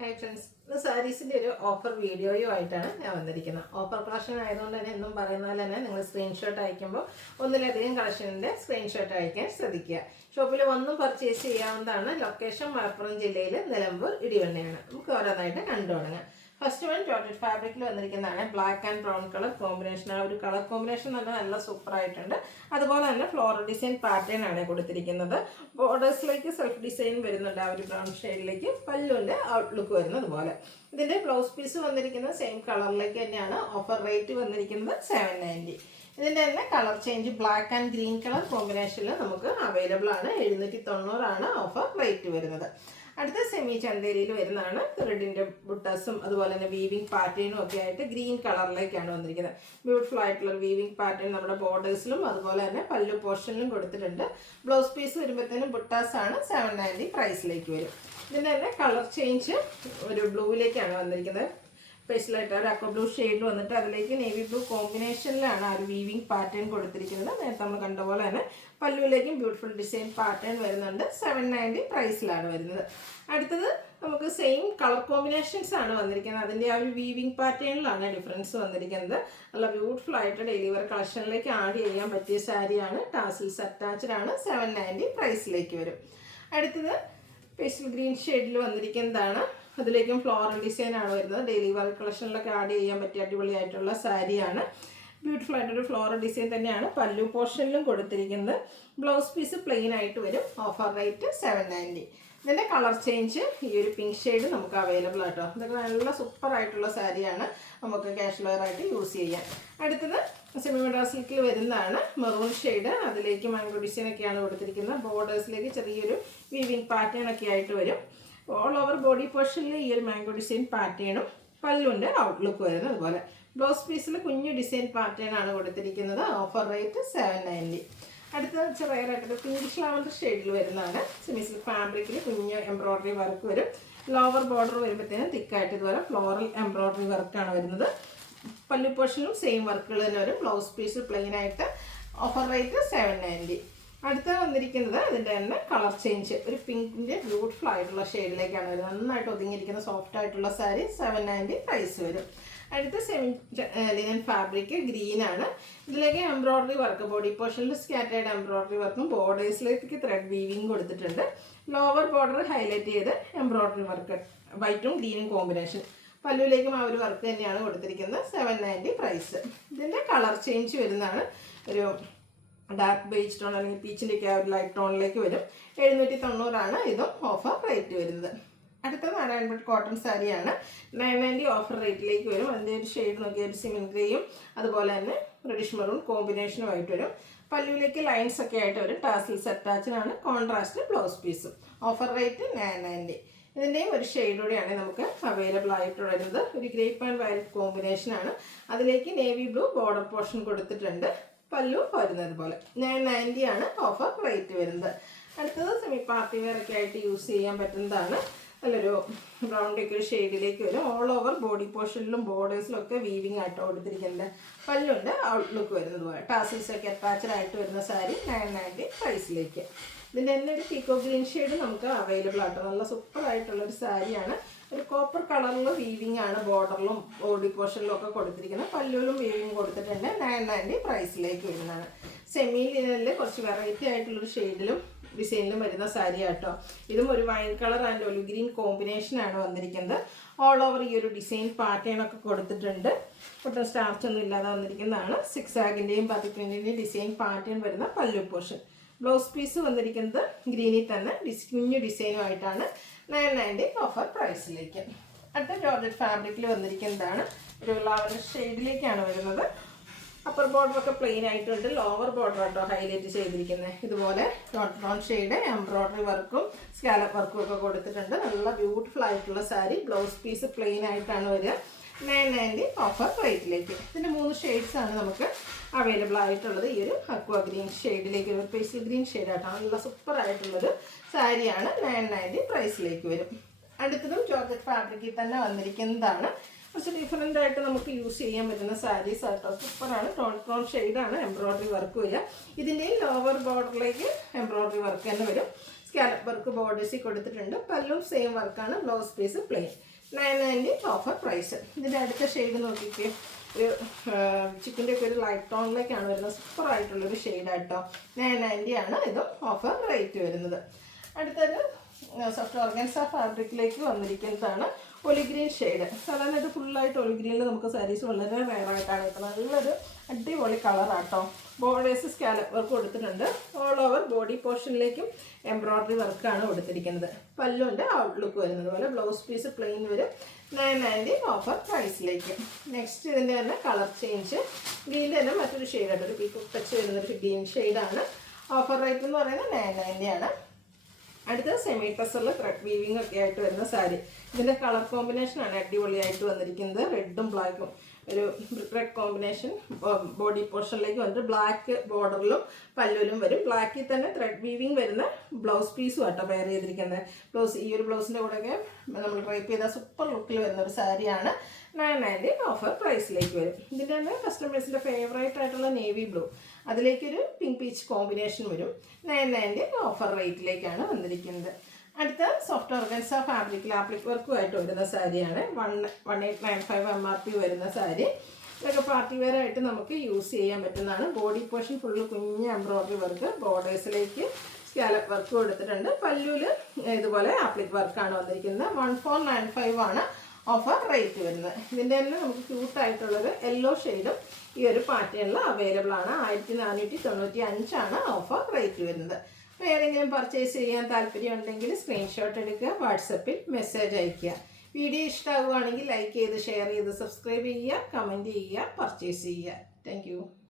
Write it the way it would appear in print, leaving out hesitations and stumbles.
Hi friends, ഇന്ന് സാരീസിൻ്റെ ഒരു offer വീഡിയോയുമായിട്ടാണ് ഞാൻ വന്നിരിക്കുന്നത്. ഓഫർ കളക്ഷൻ ആയതുകൊണ്ട് തന്നെ എന്നും പറയുന്ന പോലെ തന്നെ നിങ്ങൾ സ്ക്രീൻഷോട്ട് അയക്കുമ്പോൾ ഒന്നിലധികം കളക്ഷനിൻ്റെ സ്ക്രീൻഷോട്ട് അയക്കാൻ ശ്രദ്ധിക്കുക. ഷോപ്പിൽ വന്നും പർച്ചേസ് ചെയ്യാവുന്നതാണ്. ലൊക്കേഷൻ മലപ്പുറം ജില്ലയിൽ നിലമ്പൂർ ഇടിവണ്ണയാണ്. നമുക്ക് ഓരോന്നായിട്ട് കണ്ടു തുടങ്ങാം. ഫസ്റ്റ് വൺ ജോർജറ്റ് ഫാബ്രിക്കിൽ വന്നിരിക്കുന്നതാണ്. Black and brown colour combination. ആ ഒരു കളർ കോമ്പിനേഷൻ തന്നെ നല്ല സൂപ്പറായിട്ടുണ്ട്. അതുപോലെ തന്നെ ഫ്ലോറൽ ഡിസൈൻ പാറ്റേൺ ആണ് കൊടുത്തിരിക്കുന്നത്. ബോർഡേഴ്സിലേക്ക് സെൽഫ് ഡിസൈൻ വരുന്നുണ്ട്. ആ ഒരു ബ്രൗൺ ഷെയ്ഡിലേക്ക് പല്ലുവിൻ്റെ ഔട്ട്ലുക്ക് വരുന്നത് പോലെ. ഇതിൻ്റെ ബ്ലൗസ് പീസ് വന്നിരിക്കുന്നത് സെയിം കളറിലേക്ക് തന്നെയാണ്. ഓഫർ റേറ്റ് വന്നിരിക്കുന്നത് 790. ഇതിൻ്റെ തന്നെ colour change black and green colour കോമ്പിനേഷനിൽ നമുക്ക് അവൈലബിൾ ആണ്. 790 ഓഫർ റേറ്റ് വരുന്നത്. അടുത്ത സെമി ചന്തേരിയിൽ വരുന്നതാണ്. ത്രെഡിൻ്റെ ബുട്ടാസും അതുപോലെ തന്നെ വീവിങ് പാറ്റേണും ഒക്കെ ആയിട്ട് ഗ്രീൻ കളറിലേക്കാണ് വന്നിരിക്കുന്നത്. ബ്യൂട്ടിഫുൾ ആയിട്ടുള്ള വീവിങ് പാറ്റേൺ നമ്മുടെ ബോർഡേഴ്സിലും അതുപോലെ തന്നെ പല്ലു പോർഷനിലും കൊടുത്തിട്ടുണ്ട്. ബ്ലൗസ് പീസ് വരുമ്പോഴത്തേനും ബുട്ടാസാണ് 790 പ്രൈസിലേക്ക് വരും. ഇതിൻ്റെ തന്നെ കളർ ചേഞ്ച് ഒരു ബ്ലൂവിലേക്കാണ് വന്നിരിക്കുന്നത്. സ്പെഷ്യലായിട്ട് ഒരു അക്വ ബ്ലൂ ഷെയ്ഡ് വന്നിട്ട് അതിലേക്ക് നേവി ബ്ലൂ കോമ്പിനേഷനിലാണ് ആ ഒരു വീവിങ് പാറ്റേൺ കൊടുത്തിരിക്കുന്നത്. നേരത്തെ നമ്മൾ കണ്ട പോലെ തന്നെ പല്ലുവിലേക്കും ബ്യൂട്ടിഫുൾ ഡിസൈൻ പാറ്റേൺ വരുന്നുണ്ട്. 790 പ്രൈസിലാണ് വരുന്നത്. അടുത്തത് നമുക്ക് സെയിം കളർ കോമ്പിനേഷൻസ് ആണ് വന്നിരിക്കുന്നത്. അതിൻ്റെ ആ ഒരു വീവിങ് പാറ്റേണിലാണ് ഡിഫറൻസ് വന്നിരിക്കുന്നത്. നല്ല ബ്യൂട്ടിഫുൾ ആയിട്ട് ഡെയിലി വെയർ കളക്ഷനിലേക്ക് ആഡ് ചെയ്യാൻ പറ്റിയ സാരിയാണ്. ടാസിൽസ് അറ്റാച്ച്ഡ് ആണ്. 790 പ്രൈസിലേക്ക് വരും. അടുത്തത് പേസ്റ്റൽ ഗ്രീൻ ഷെയ്ഡിൽ വന്നിരിക്കുന്നതാണ്. അതിലേക്കും ഫ്ലോറൽ ഡിസൈൻ ആണ് വരുന്നത്. ഡെയിലി വെയർ കളക്ഷനിലൊക്കെ ആഡ് ചെയ്യാൻ പറ്റിയ അടിപൊളിയായിട്ടുള്ള സാരിയാണ്. ബ്യൂട്ടിഫുൾ ആയിട്ടൊരു ഫ്ലോറൽ ഡിസൈൻ തന്നെയാണ് പല്ലു പോർഷനിലും കൊടുത്തിരിക്കുന്നത്. ബ്ലൗസ് പീസ് പ്ലെയിൻ ആയിട്ട് വരും. Offer rate 790. ഇതിൻ്റെ കളർ ചേഞ്ച് ഈ ഒരു പിങ്ക് ഷെയ്ഡ് നമുക്ക് അവൈലബിൾ ആട്ടോ. ഇതൊക്കെ നല്ല സൂപ്പർ ആയിട്ടുള്ള സാരിയാണ്. നമുക്ക് കാഷ്വൽ വെയർ ആയിട്ട് യൂസ് ചെയ്യാം. അടുത്തത് സെമി മെഡ്രാസ് സിൽക്കിൽ വരുന്നതാണ്. Maroon shade. അതിലേക്ക് മാംഗോ ഡിസൈൻ ഒക്കെയാണ് കൊടുത്തിരിക്കുന്നത്. ബോർഡേഴ്സിലേക്ക് ചെറിയൊരു വീവിങ് പാറ്റേൺ ഒക്കെ ആയിട്ട് വരും. ഓൾ ഓവർ ബോഡി പോർഷനിൽ ഈ ഒരു മാംഗോ ഡിസൈൻ പാറ്റേണും പല്ലുവിൻ്റെ ഔട്ട്ലുക്ക് വരുന്നത്. അതുപോലെ ബ്ലൗസ് പീസിൽ കുഞ്ഞു ഡിസൈൻ പാറ്റേൺ ആണ് കൊടുത്തിരിക്കുന്നത്. Offer rate 790. അടുത്ത ചെറിയതായിട്ടൊരു പിങ്കിഷ് ലാവൻഡർ ഷെയ്ഡിൽ വരുന്നതാണ്. സെമി സിൽക്ക് ഫാബ്രിക്കിൽ കുഞ്ഞ് എംബ്രോയ്ഡറി വർക്ക് വരും. ലോവർ ബോർഡർ വരുമ്പോഴത്തേനും തിക്കായിട്ട് ഇതുപോലെ ഫ്ലോറൽ എംബ്രോയ്ഡറി വർക്കാണ് വരുന്നത്. പല്ലു പോർഷനും സെയിം വർക്കുകൾ തന്നെ വരും. ബ്ലൗസ് പീസ് പ്ലെയിൻ ആയിട്ട്. Offer rate 790. അടുത്ത വന്നിരിക്കുന്നത് അതിൻ്റെ തന്നെ കളർ ചേഞ്ച് ഒരു പിങ്കിൻ്റെ ബ്യൂട്ടിഫുൾ ആയിട്ടുള്ള ഷെയ്ഡിലേക്കാണ് വരുന്നത്. നന്നായിട്ട് ഒതുങ്ങിയിരിക്കുന്ന സോഫ്റ്റ് ആയിട്ടുള്ള സാരി. 790 പ്രൈസ് വരും. അടുത്ത സെമി ലിനൻ ഫാബ്രിക് ഗ്രീനാണ്. ഇതിലേക്ക് എംബ്രോയ്ഡറി വർക്ക് ബോഡി പോർഷനിൽ സ്കാറ്റേഡ് എംബ്രോയ്ഡറി വർക്കും ബോർഡേഴ്സിലേക്ക് ത്രെഡ് വീവിങ് കൊടുത്തിട്ടുണ്ട്. ലോവർ ബോർഡർ ഹൈലൈറ്റ് ചെയ്ത് എംബ്രോയ്ഡറി വർക്ക് വൈറ്റും ഗ്രീനും കോമ്പിനേഷൻ. പല്ലുവിലേക്കും ആ ഒരു വർക്ക് തന്നെയാണ് കൊടുത്തിരിക്കുന്നത്. 790 പ്രൈസ്. ഇതിൻ്റെ കളർ ചേഞ്ച് വരുന്നതാണ്. ഒരു ഡാർക്ക് ബേജ് ടോൺ അല്ലെങ്കിൽ പീച്ചിലേക്ക് ആ ഒരു ലൈറ്റ് ടോണിലേക്ക് വരും. 790 ഇതും ഓഫർ റേറ്റ് വരുന്നത്. അടുത്തത് 900 കോട്ടൺ സാരിയാണ്. 990 ഓഫർ റേറ്റിലേക്ക് വരും. അതിൻ്റെ ഒരു ഷെയ്ഡ് നോക്കിയാൽ ഒരു സിമൻ ഗ്രേയും അതുപോലെ തന്നെ റെഡിഷ് മെറൂൺ കോമ്പിനേഷനുമായിട്ട് വരും. പല്ലുവിലേക്ക് ലൈൻസ് ഒക്കെ ആയിട്ട് വരും. ടാസിൽസ് അറ്റാച്ച്ഡാണ്. കോൺട്രാസ്റ്റ് ബ്ലൗസ് പീസും. Offer rate 990. ഇതിൻ്റെയും ഒരു ഷെയ്ഡോടെയാണ് നമുക്ക് അവൈലബിൾ ആയിട്ട് വരുന്നത്. ഒരു ഗ്രേപ്പ് ആൻഡ് വയലറ്റ് കോമ്പിനേഷനാണ്. അതിലേക്ക് നേവി ബ്ലൂ ബോർഡർ പോർഷൻ കൊടുത്തിട്ടുണ്ട്. പല്ലു വരുന്നത് പോലെ. 990 ഓഫർ റേറ്റ് വരുന്നത്. അടുത്തത് സെമി പാർട്ടി വെയർ ഒക്കെ ആയിട്ട് യൂസ് ചെയ്യാൻ പറ്റുന്നതാണ്. നല്ലൊരു ബ്രൗൺ ഡെക്കർ ഷെയ്ഡിലേക്ക് വരും. ഓൾ ഓവർ ബോഡി പോർഷനിലും ബോർഡേഴ്സിലും ഒക്കെ വീവിങ് ആയിട്ട് കൊടുത്തിരിക്കുന്നത്. പല്ലുണ്ട് ഔട്ട്ലുക്ക് വരുന്നത് പോലെ. ടാസിൽസ് ഒക്കെ അറ്റാച്ച്ഡ് ആയിട്ട് വരുന്ന സാരി. 990 പ്രൈസിലേക്ക്. ഇതിൻ്റെ തന്നെ ഒരു പീക്കോ ഗ്രീൻ ഷെയ്ഡ് നമുക്ക് അവൈലബിൾ ആട്ടോ. നല്ല സൂപ്പർ ആയിട്ടുള്ളൊരു സാരിയാണ്. ഒരു കോപ്പർ കളറിൽ വീവിങ് ആണ് ബോർഡറിലും ബോഡി പോർഷനിലും ഒക്കെ കൊടുത്തിരിക്കുന്നത്. പല്ലുവിലും വീവിങ് കൊടുത്തിട്ടുണ്ട്. 990 പ്രൈസിലേക്ക് വരുന്നതാണ്. സെമി ലിനനിൽ കുറച്ച് വെറൈറ്റി ആയിട്ടുള്ളൊരു ഷെയ്ഡിലും ഡിസൈനിലും വരുന്ന സാരി ആട്ടോ. ഇതും ഒരു wine colour and olive green കോമ്പിനേഷനാണ് വന്നിരിക്കുന്നത്. ഓൾ ഓവർ ഈ ഒരു ഡിസൈൻ പാറ്റേൺ ഒക്കെ കൊടുത്തിട്ടുണ്ട്. ഒട്ടും സ്റ്റാർച്ച് ഒന്നും ഇല്ലാതെ വന്നിരിക്കുന്നതാണ്. 6 ആഗിൻ്റെയും 10 ഡിസൈൻ പാറ്റേൺ വരുന്ന പല്ലു പോർഷൻ. ബ്ലൗസ് പീസ് വന്നിരിക്കുന്നത് ഗ്രീനിൽ തന്നെ കുഞ്ഞു ഡിസൈനുമായിട്ടാണ്. 990 ഓഫർ പ്രൈസിലേക്ക്. അടുത്ത ജോർജറ്റ് ഫാബ്രിക്കിൽ വന്നിരിക്കുന്നതാണ്. ഒരു ലാവൻഡർ ഷെയ്ഡിലേക്കാണ് വരുന്നത്. അപ്പർ ബോർഡറൊക്കെ പ്ലെയിൻ ആയിട്ടുണ്ട്. ലോവർ ബോർഡർ ആട്ടോ ഹൈലൈറ്റ് ചെയ്തിരിക്കുന്നത്. ഇതുപോലെ ഡോട്ട് ഷെയ്ഡ് എംബ്രോയ്ഡറി വർക്കും സ്കാലപ്പ് വർക്കും ഒക്കെ കൊടുത്തിട്ടുണ്ട്. നല്ല ബ്യൂട്ടിഫുൾ ആയിട്ടുള്ള സാരി. ബ്ലൗസ് പീസ് പ്ലെയിൻ ആയിട്ടാണ് വരിക. 990 ഓഫർ റേറ്റിലേക്ക്. ഇതിൻ്റെ 3 ഷെയ്ഡ്സ് ആണ് നമുക്ക് അവൈലബിൾ ആയിട്ടുള്ളത്. ഈ ഒരു അക്വ ഗ്രീൻ ഷെയ്ഡിലേക്ക് ഒരു പേസ്റ്റൽ ഗ്രീൻ ഷെയ്ഡായിട്ടാണ്. നല്ല സൂപ്പർ ആയിട്ടുള്ളൊരു സാരിയാണ്. 990 പ്രൈസിലേക്ക് വരും. അടുത്തതും ജോർജറ്റ് ഫാബ്രിക്കിൽ തന്നെ വന്നിരിക്കുന്നതാണ്. കുറച്ച് ഡിഫറെൻ്റ് ആയിട്ട് നമുക്ക് യൂസ് ചെയ്യാൻ പറ്റുന്ന സാരീസ് ആട്ടോ. സൂപ്പറാണ്. ടോൺ ഷെയ്ഡാണ്. എംബ്രോയ്ഡറി വർക്ക് വരിക. ഇതിൻ്റെയും ലോവർ ബോർഡറിലേക്ക് എംബ്രോയ്ഡറി വർക്ക് തന്നെ വരും. സ്കാലപ്പ് വർക്ക് ബോർഡേഴ്സിൽ കൊടുത്തിട്ടുണ്ട്. പല്ലും സെയിം വർക്കാണ്. Blouse piece plain. 990 offer price. ഇതിൻ്റെ അടുത്ത ഷെയ്ഡ് നോക്കിക്കേ. ഒരു ചിക്കൻ്റെ ഒക്കെ ഒരു ലൈറ്റ് ടോണിലേക്കാണ് വരുന്നത്. സൂപ്പറായിട്ടുള്ളൊരു ഷെയ്ഡായിട്ടോ. 990 ആണ് ഇതും ഓഫർ റേറ്റ് വരുന്നത്. അടുത്തൊരു സോഫ്റ്റ് ഓർഗൻസ ഫാബ്രിക്കിലേക്ക് വന്നിരിക്കുന്നതാണ് ഒലിഗ്രീൻ ഷെയ്ഡ്. സാധാരണ ഇത് ഫുള്ളായിട്ട് ഒലിഗ്രീനിൽ നമുക്ക് സാരീസ് വളരെ റെയറായിട്ടാണ് കിട്ടുന്നത്. നല്ലൊരു അടിപൊളി കളറാട്ടോ. ബോർഡേഴ്സ് സ്കാലപ്പ് വർക്ക് കൊടുത്തിട്ടുണ്ട്. ഓൾ ഓവർ ബോഡി പോർഷനിലേക്കും എംബ്രോയ്ഡറി വർക്കാണ് കൊടുത്തിരിക്കുന്നത്. പല്ലുവിൻ്റെ ഔട്ട്ലുക്ക് വരുന്നത് പോലെ ബ്ലൗസ് പീസ് പ്ലെയിൻ വരും. 990 ഓഫർ പ്രൈസിലേക്ക്. നെക്സ്റ്റ് ഇതിൻ്റെ തന്നെ കളർ ചേഞ്ച്. ഗ്രീൻ്റെ തന്നെ മറ്റൊരു ഷെയ്ഡായിട്ട് ഒരു പീക്കോക്ക് ടച്ച് വരുന്നൊരു ഗ്രീൻ ഷെയ്ഡാണ്. ഓഫർ റേറ്റ് എന്ന് പറയുന്നത് 990 ആണ്. അടുത്തത് സെമി ടസറിൽ ത്രെഡ് വീവിംഗ് ഒക്കെ ആയിട്ട് വരുന്ന സാരി. ഇതിൻ്റെ കളർ കോമ്പിനേഷനാണ് അടിപൊളിയായിട്ട് വന്നിരിക്കുന്നത്. റെഡും ബ്ലാക്കും ഒരു റെഡ് കോമ്പിനേഷൻ ബോഡി പോർഷനിലേക്ക് വന്നിട്ട് ബ്ലാക്ക് ബോർഡറിലും പല്ലുവിലും വരും. ബ്ലാക്കിൽ തന്നെ ത്രെഡ് വീവിംഗ് വരുന്ന ബ്ലൗസ് പീസും ആട്ടോ പെയർ ചെയ്തിരിക്കുന്നത്. ബ്ലൗസ് ഈ ഒരു ബ്ലൗസിൻ്റെ കൂടെയൊക്കെ നമ്മൾ ഡ്രൈപ്പ് ചെയ്ത സൂപ്പർ ലുക്കിൽ വരുന്ന ഒരു സാരിയാണ്. 990 ഓഫർ പ്രൈസിലേക്ക് വരും. ഇതിൻ്റെ തന്നെ കസ്റ്റമേഴ്സിൻ്റെ ഫേവറേറ്റ് ആയിട്ടുള്ള നേവി ബ്ലൂ, അതിലേക്കൊരു പിങ്ക് പീച്ച് കോമ്പിനേഷൻ വരും. 990 ഓഫർ റേറ്റിലേക്കാണ് വന്നിരിക്കുന്നത്. അടുത്ത സോഫ്റ്റ് ഓർഗൻസ ഫാബ്രിക്കിൽ ആപ്ലിക് വർക്കുമായിട്ട് വരുന്ന സാരിയാണ്. 1895 MRP വരുന്ന സാരി. ഇതൊക്കെ പാർട്ടി വെയർ ആയിട്ട് നമുക്ക് യൂസ് ചെയ്യാൻ പറ്റുന്നതാണ്. ബോഡി പോർഷൻ ഫുള്ള് കുഞ്ഞ് എംബ്രോയ്ഡറി വർക്ക്, ബോർഡേഴ്സിലേക്ക് സ്കാലപ്പ് വർക്ക് കൊടുത്തിട്ടുണ്ട്. പല്ലുവിൽ ഇതുപോലെ ആപ്ലിക് വർക്കാണ് വന്നിരിക്കുന്നത്. 1495 ആണ് ഓഫർ റേറ്റ് വരുന്നത്. ഇതിൻ്റെ തന്നെ നമുക്ക് ക്യൂട്ടായിട്ടുള്ളൊരു യെല്ലോ ഷെയ്ഡും ഈ ഒരു പാറ്റേണിൽ അവൈലബിൾ ആണ്. 1495 ആണ് ഓഫർ റേറ്റ് വരുന്നത്. അപ്പോൾ ഏതെങ്കിലും പർച്ചേസ് ചെയ്യാൻ താല്പര്യമുണ്ടെങ്കിൽ സ്ക്രീൻഷോട്ട് എടുക്കുക, വാട്സപ്പിൽ മെസ്സേജ് അയയ്ക്കുക. വീഡിയോ ഇഷ്ടമാവുകയാണെങ്കിൽ ലൈക്ക് ചെയ്ത് ഷെയർ ചെയ്ത് സബ്സ്ക്രൈബ് ചെയ്യുക, കമൻറ്റ് ചെയ്യുക, പർച്ചേസ് ചെയ്യുക. താങ്ക്